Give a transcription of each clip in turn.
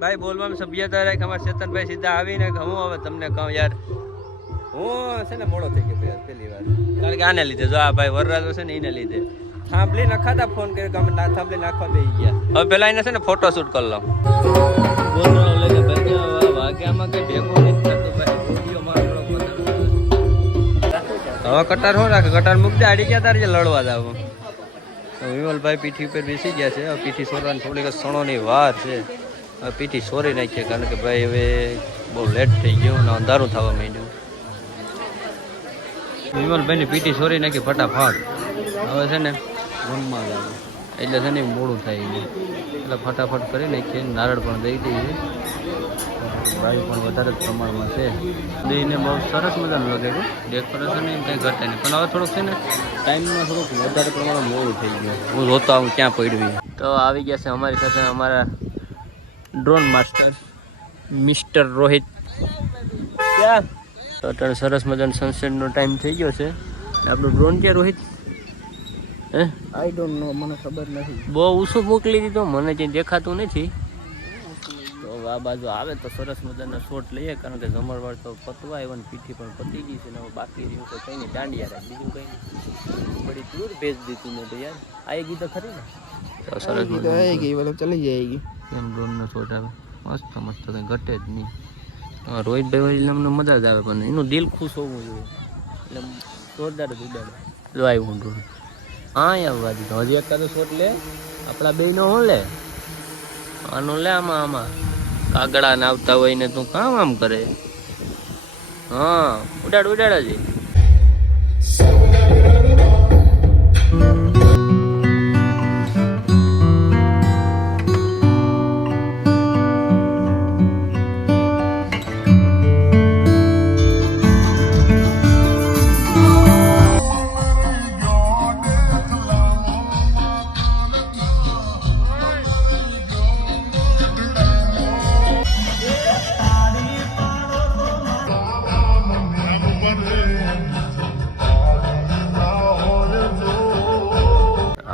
ભાઈ બોલવામાં સભ્યતા રાખ. અમારા ચેતનભાઈ સીધા આવીને હું હવે તમને કહું યાર, હું છે ને મોડો થઈ ગયો પહેલી વાર, કારણ કે આને લીધે જો આ ભાઈ વરરાજો છે ને એને લીધે થાંભલી નખાતા ફોન કર્યો કે અમે થાંભલી નાખવા દઈ ગયા. હવે પેલા એને છે ને ફોટો શૂટ કરી લઉં. ભાગ્યામાં કઈ ભેગું નથી થતું ભાઈ. હવે કટાર શું રાખે, કટાર મૂકી દે. આડી ગયા તારે લડવા જાવ. વિમલભાઈ પીઠી ઉપર બેસી ગયા છે. હવે પીઠી સોરવાની થોડીક સણોની વાર છે. હવે પીઠી સોરી નાખીએ, કારણ કે ભાઈ હવે બહુ લેટ થઈ ગયું ને અંધારું થવા માંડ્યું. વિમલભાઈની પીઠી સોરી નાખી ફટાફટ. હવે છે ને રમવા જવું એટલે છે ને મોડું થાય નહીં, એટલે ફટાફટ કરી નાખીએ. નારળ પણ દઈ દઈએ. વાયુ પણ વધારે જ પ્રમાણમાં છે. દઈને બહુ સરસ મજાનું લગાડ્યું. ડેકોરેશન એમ કંઈ ઘટે નહીં, પણ હવે થોડુંક છે ને ટાઈમમાં થોડુંક વધારે પ્રમાણમાં મોડું થઈ ગયું. હું જોતો આવું ક્યાં પડ્યું. તો આવી ગયા છે અમારી સાથે અમારા ડ્રોન માસ્ટર મિસ્ટર રોહિત. ક્યાં તો અત્યારે સરસ મજાનો સનસેટનો ટાઈમ થઈ ગયો છે. આપણું ડ્રોન ક્યાં રોહિત? હે આઈ ડોન્ટ નો, મને ખબર નથી. બહુ ઊંચું મોકલી દીધું, મને કંઈ દેખાતું નથી. તો આ બાજુ આવે તો સરસ મજાના શોટ લઈએ, કારણ કે જમણવાર તો પતવા આવ્યો ને પીઠી પણ પતી ગઈ છે ને હવે બાકી રહ્યું તો કંઈ નહીં, દાંડિયા રાખ, બીજું કંઈ નહીં. બડી દૂર ભેજ દીધું મેં તો યાર. આવી ગઈ તો ખરી ને, તો સરસ મજા આવી ગઈ, મતલબ ચલી જાયગી. એમ ડ્રોનનો શોટ આવે મસ્ત મસ્ત, કંઈ ઘટે જ નહીં. રોહિતભાઈ વળી અમને મજા જ આવે, પણ એનું દિલ ખુશ હોવું જોઈએ, એટલે જોરદાર જ ઉડાડે. જો આવ્યું ડ્રોન. હા યાર દીધો. હજી એકાદો શોટ લે આપણા બે નો. હું લે આનો લે. આમાં કાગડા ને આવતા હોય ને તું કામ આમ કરે. હા ઉડાડ હજી.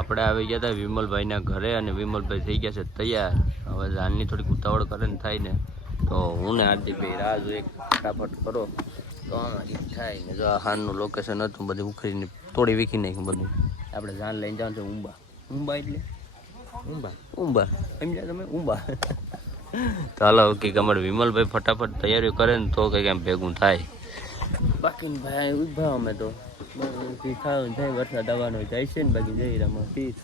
આપણે આવી ગયા હતા વિમલભાઈના ઘરે, અને વિમલભાઈ થઈ ગયા છે તૈયાર. હવે જાનની થોડીક ઉતાવળ કરે ને થાય ને, તો હું ને હાર્દિકભાઈ રાહ જોઈએ ફટાફટ કરો તો આમાંથી થાય ને. જો હાનનું લોકેશન હતું, બધું ઉખડીને તોડી વીખી નાખ્યું બધું. આપણે જાન લઈને જવાનું છે ઊંબા. એટલે ઊંબા સમજ્યા તમે? ઊંબા. તો હાલો કે અમારે વિમલભાઈ ફટાફટ તૈયારીઓ કરે ને તો કંઈક એમ ભેગું થાય. બાકી ભાઈ ઉભા અમે તો થાય વરસાદ આવવાનો જાય છે ને, બાકી જઈ રહ્યા પીસ.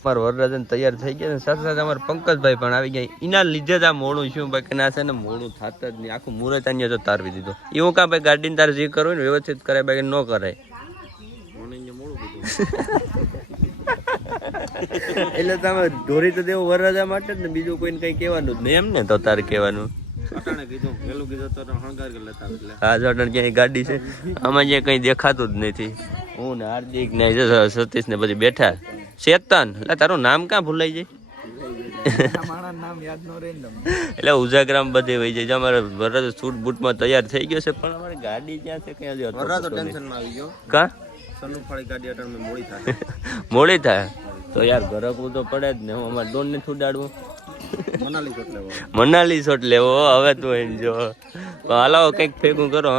અમારા વરરાજન તૈયાર થઈ ગયા ને, સાથે સાથે અમારા પંકજભાઈ પણ આવી ગયા. એના લીધે જ આ મોડું છું, બાકી ના છે ને મોડું થતા જ નહીં. આખું મુહૂર્ત અહીંયા જો તારવી દીધો. એવું કાં ભાઈ ગાડીને તારે જે કરવું ને વ્યવસ્થિત કરાય, બાકી ન કરાય. એટલે તમે ઢોરી તો દેવું વરરાજા માટે જ ને, બીજું કોઈને કઈ કહેવાનું જ નહીં એમ ને. તો તારે કહેવાનું હા જો ક્યાંય ગાડી છે આમાં જે કઈ દેખાતું જ નથી. હું ને હાર્દિક ને સતીશ ને બધી બેઠા. ચેતન એટલે તારું નામ ક્યાં ભૂલાઈ જાય? એટલે ઉજાગરામ બધે વહી જાય. અમારે વરરાજ સૂટ બૂટમાં તૈયાર થઈ ગયો છે, પણ અમારી ગાડી ક્યાં છે કઈ હજી કા મોડી થાય તો યાર ઘરકવું તો પડે જ ને. હું અમારે ડોન ને ઉડાડવું, મનાલી શોટ લેવો. હવે તું એને જો હાલો કઈક ભેગું કરો.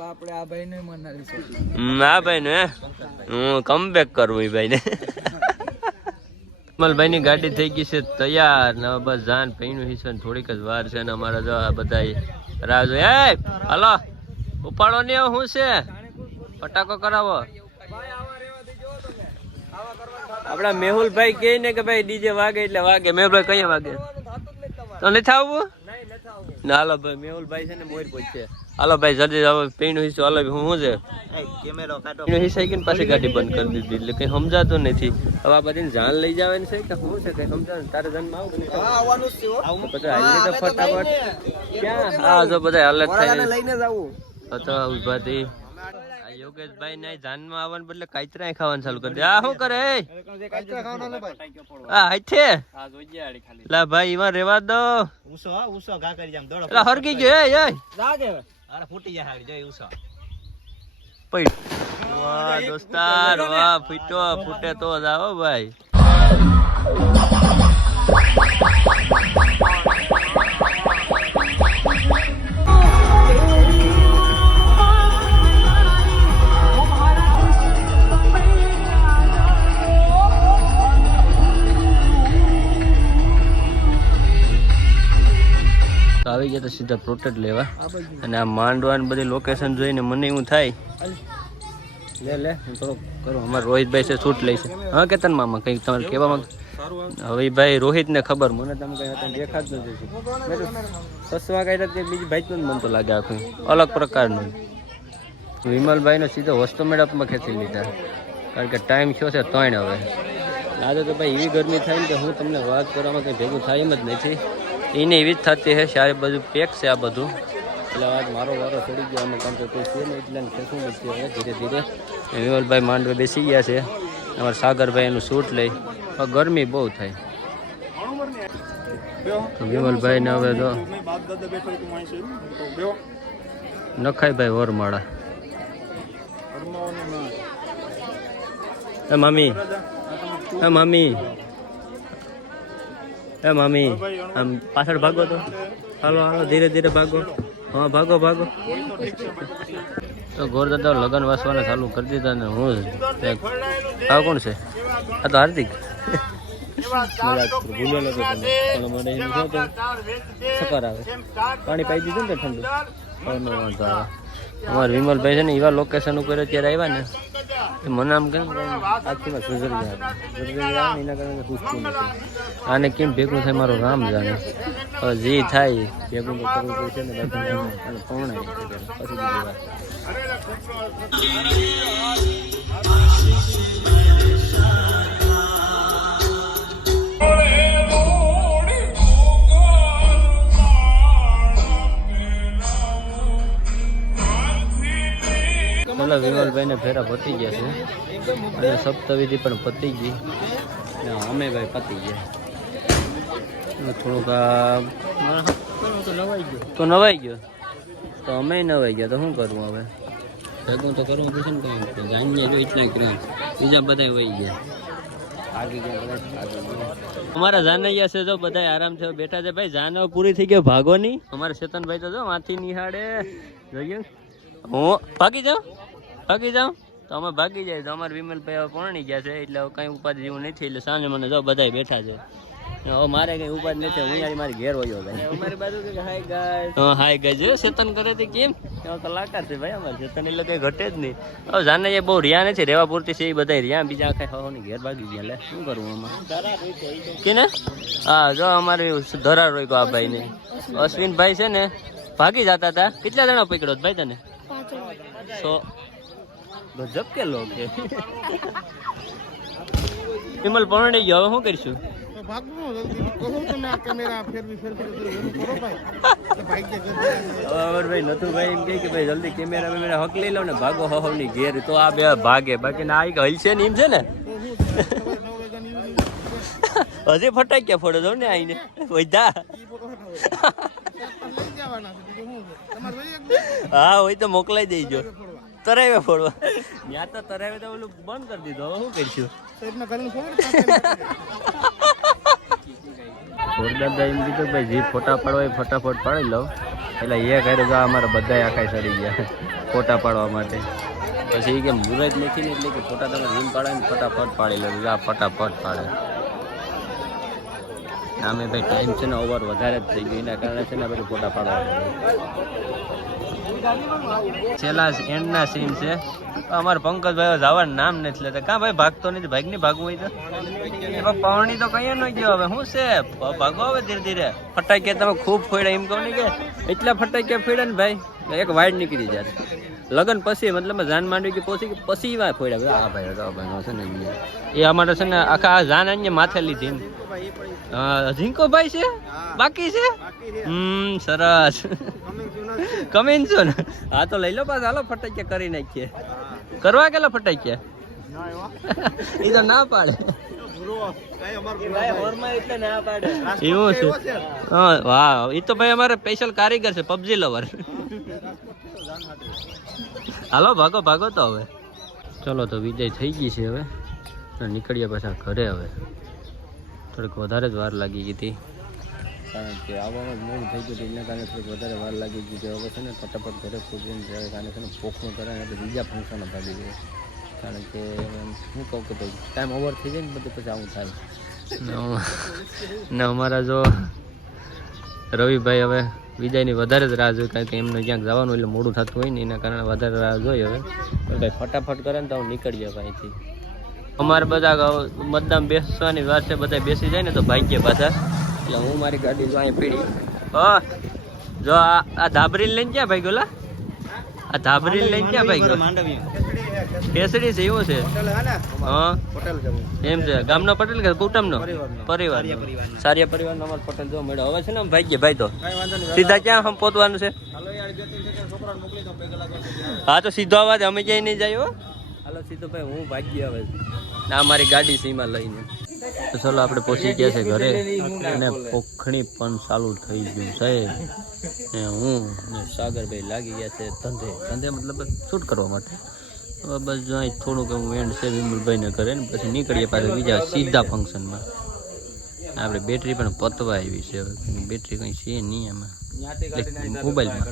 આ ભાઈ ને હું કમબેક કરવું. એ ભાઈ ને વિમલભાઈ ની ગાડી થઈ ગઈ છે તૈયાર ને હવે બસ જાન પૈણું હિસ્સો થોડીક જ વાર છે ને. અમારા જો આ બધા રાહ જોઈએ. હાલો ઉપાડો ને શું છે, ફટાકો કરાવો. આપડા મેહુલભાઈ કહે ને કે ભાઈ ડીજે વાગે એટલે વાગે. મેહુલભાઈ કયા વાગે તો નથી આવવું ને? હાલો ભાઈ મેહુલભાઈ છે ને મોર પહોંચે. હાલો ભાઈ જલ્દી હવે પીણું હિસ્સો. હાલો શું છે હિસ્સા કે પાછી ગાડી બંધ કરી દીધી, એટલે કઈ સમજાતું નથી. હવે આ બધી જાન લઈ જવાની છે કે શું છે કઈ સમજાતું? તારે જાનમાં આવું બધા ફટાફટ ક્યાં? હા જો બધા હાલત થાય તો ઉભા થઈ. યોગેશભાઈ ને જાનમાં આવવાને બદલે કાચરા ખાવાનું ચાલુ કરી દે. આ શું કરે? લા ભાઈ એમાં રેવા દો. હરગી ગયો વાહ દોસ્તાર વાહ. ફૂટો ફૂટે તો જાઓ ભાઈ. આવી ગયા તો સીધા પ્રોટેક્ટ લેવા. અને આ માંડવાની બધી લોકેશન જોઈને મને એવું થાય લે હું થોડુંક કરું. અમારે રોહિતભાઈ છે શૂટ લઈ છે. હા કેતન મામા કંઈક તમારે કહેવામાં હવે ભાઈ રોહિતને ખબર મને તમે કંઈ અત્યારે દેખાત નથી. સસવા કાઢ્યા તે બીજી ભાઈ જ મને તો લાગે આખું અલગ પ્રકારનું. વિમલભાઈનો સીધો હોસ્ટોમેડઅપમાં ખેંચી લીધા કારણ કે ટાઈમ થયો છે 3 હવે. આજે તો ભાઈ એવી ગરમી થાય ને કે હું તમને વાત કરવામાં કંઈ ભેગું થાય એમ જ નથી. એને એવી જ થતી છે સારી બધું પેક છે આ બધું. એટલે આજ મારો વારો ચડી ગયો અમે કારણ કે કોઈ છે ને એટલે ખેંચવું નથી હવે ધીરે ધીરે. વિમલભાઈ માંડવે બેસી ગયા છે. અમારા સાગરભાઈ એનું શૂટ લઈ. ગરમી બહુ થાય તો વિમલભાઈ ને હવે તો નખાય ભાઈ વરમાળા. એ મામી એ મામી એ મામી આમ પાછળ ભાગો તો હાલો હાલો ધીરે ધીરે ભાગો. હા ભાગો ભાગો. તો ગોરદાદા લગન વાસવાના ચાલુ કરી દીધા ને હું આ કોણ છે? આ તો હાર્દિક ભૂલેલો હતો તમે પણ મને એમ કહો તો સકાર આવે પાણી પાઈ દીધું ને ઠંડુ વાંધો આવે. અમારા વિમલભાઈ છે ને એવા લોકેશન ઉપર અત્યારે આવ્યા ને મને આમ કેમ આખીમાં સુઝર જાય એના કારણે પૂછતું નથી. આને કેમ ભેગું થાય મારો રામ જાણે. હવે જે થાય ભેગું તો કરવું પડશે ને અને પૌણાય પછી બીજી વાત. ચાલો વિમલભાઈને ફેરા પતી ગયા છે અને સપ્તવિધિ પણ પતી ગઈ ને અમે ભાઈ પતી ગયા. થોડુંક તો નવાઈ ગયો તો અમે નવાઈ ગયા તો શું કરવું હવે ભેગું તો કરવું પડશે ને કંઈ જાણીએ જો એટલા કર્યું બીજા બધા વહી ગયા આગી ગયા. અમારા જાનૈયા છે જો બધા આરામથી બેઠા છે ભાઈ. જાનવ પૂરી થઈ ગયો ભાગો નહીં. અમારા ચેતનભાઈ તો જો માથી નિહાળે જોઈએ હું ભાગી જાઉં તો અમે ભાગી જાય તો અમારે વિમલભાઈ હવે પરણી ગયા છે એટલે હવે કંઈ ઉપાધિ જેવું નથી. એટલે સાંજે મને જો બધા બેઠા છે હવે મારે કઈ ઉપાધિ નથી. હું યાર મારી ઘેર વયો ભાઈ અમારી બાજુ હાય ગાય હા હાય ગાય જો ચેતન કરે તે કેમ તો લાકાર છે ભાઈ અમારે ચેતન એટલે કઈ ઘટે જ નહીં. હવે જાને એ બહુ રહ્યા નથી રહેવા પૂરતી છે એ બધા રહ્યા બીજા આખા હવાની ઘેર ભાગી ગયા. લે શું કરવું આમાં કે ને હા જો અમારે ધરાર રોક્યો આ ભાઈ ને અશ્વિનભાઈ છે ને ભાગી જતા હતા. કેટલા જણા પકડો ભાઈ તને? 100 ગજબ કે લોક છે. વિમલ પરણી ગયો હવે શું કરીશું? ભાઈ નથુભાઈ એમ કે ભાઈ જલ્દી કેમેરા હક લઈ લો ને ભાગો હો ની ઘેર તો આ બે ભાગે બાકી ના હલશે ને એમ છે ને. હજી ફટાક્યા ફોડો દો ને આઈને વધા હા હોય તો મોકલાઈ દેજો. તરાવે ફોડવા ત્યાં તો તરાવે તો ઓલું બંધ કરી દીધું. હવે શું કરીશું? દાદા એમ કીધું ભાઈ જે ફોટા પાડવા એ ફટાફટ પાડી લઉં. એટલે એ કરે તો અમારા બધા આખા ચડી ગયા ફોટા પાડવા માટે. પછી એ કે મુહૂર્ત નથી ને એટલે કે ફોટા તમે રીમ પાડે ને ફટાફટ પાડી લો. આ ફટાફટ પાડે અમે ભાઈ ટાઈમ છે ને ઓવર વધારે જ થઈ ગયું એના કારણે છે ને પછી ફોટા પાડવા છેલ્લા એન્ડના સીન છે. અમારે પંકજભાઈ જવાનું નામ નથી લેતા. કાં ભાઈ ભાગતો નથી? ભાગ નહીં ભાગવું હોય તો પાવણી તો કઈ ન ગયો. હવે શું છે ભાગો હવે ધીરે ધીરે. ફટાક્યા તમે ખૂબ ફોડ્યા એમ કહો ને કે એટલા ફટાક્યા ફોડ્યા ને ભાઈ એક વાઇડ નીકળી જાય લગન પછી મતલબ જાન માંડવી કે પછી વા ફોડ્યા. હા ભાઈ છે ને એ અમારે છે ને આખા જાન અહીંયા માથે લીધી. ઝીંકો ભાઈ છે બાકી છે સરસ કમીન છો ને. હા તો લઈ લો પાછા હાલો ફટાક્યા કરી નાખીએ. કરવા કેટલા ફટાક્યા એ તો ના પાડે એવું છે. હા વાહ એ તો ભાઈ અમારે સ્પેશિયલ કારીગર છે પબજી લવર. હાલો ભાગો ભાગો તો હવે ચલો તો વિદાય થઈ ગઈ છે હવે નીકળ્યા પાછા ઘરે. હવે થોડીક વધારે જ વાર લાગી ગઈ હતી કારણ કે આવવામાં જ મોડું થઈ ગયું એના કારણે થોડીક વધારે વાર લાગી ગઈ. હવે છે ને ફટાફટ ઘરે પૂજીને જાય કારણ કે પોખનું કરે ને બીજા ફંક્શનો ભાગી જાય. કારણ કે હું કહું કે ભાઈ ટાઈમ ઓવર થઈ જાય ને બધું પછી આવું થાય ને. અમારા જો રવિભાઈ હવે વિદાયની વધારે જ રાહ જોઈએ, કારણ કે એમને ક્યાંક જવાનું એટલે મોડું થતું હોય ને એના કારણે વધારે રાહ જોઈએ. હવે ભાઈ ફટાફટ કરે ને તો હું નીકળી જાય અહીંથી. અમારે બધા મતદાન બેસવાની વાત છે, બધા બેસી જાય ને તો ભાગ્ય પાછા. એટલે હું મારી ગાડી જો અહીં પીડી. હા જો આ ધાબરી લઈને ક્યાં ભાઈ ગોલા? આ ધાબરી લઈને ક્યાં ભાઈ ગયો? કેસરી છે એવું છે? હા એમ છે. ગામનો પટેલ કે કુટુંબનો? પરિવાર. સારિયા પરિવારનો અમારો પટેલ જો મળ્યો. હવે છે ને ભાગ્ય ભાઈ તો સીધા ક્યાં હમ પહોંચવાનું છે? હા તો સીધો અવાજ અમે ક્યાંય નહીં જાય હો. હાલો સીધો ભાઈ હું ભાગ્ય આવે ના મારી ગાડી સીમાં લઈને. તો ચાલો આપણે પહોંચી ગયા છે ઘરે અને પોખણી પણ ચાલુ થઈ ગયું છે ને હું ને સાગરભાઈ લાગી ગયા છે ધંધે મતલબ શૂટ કરવા માટે. હવે બસ જો અહીં થોડુંક એવું એન્ડ છે વિમલભાઈને ઘરે ને પછી નીકળીએ પાછા બીજા સીધા ફંક્શનમાં. આપણે બેટરી પણ પતવા આવી છે, હવે બેટરી કંઈ છે નહીં એમાં મોબાઈલમાં.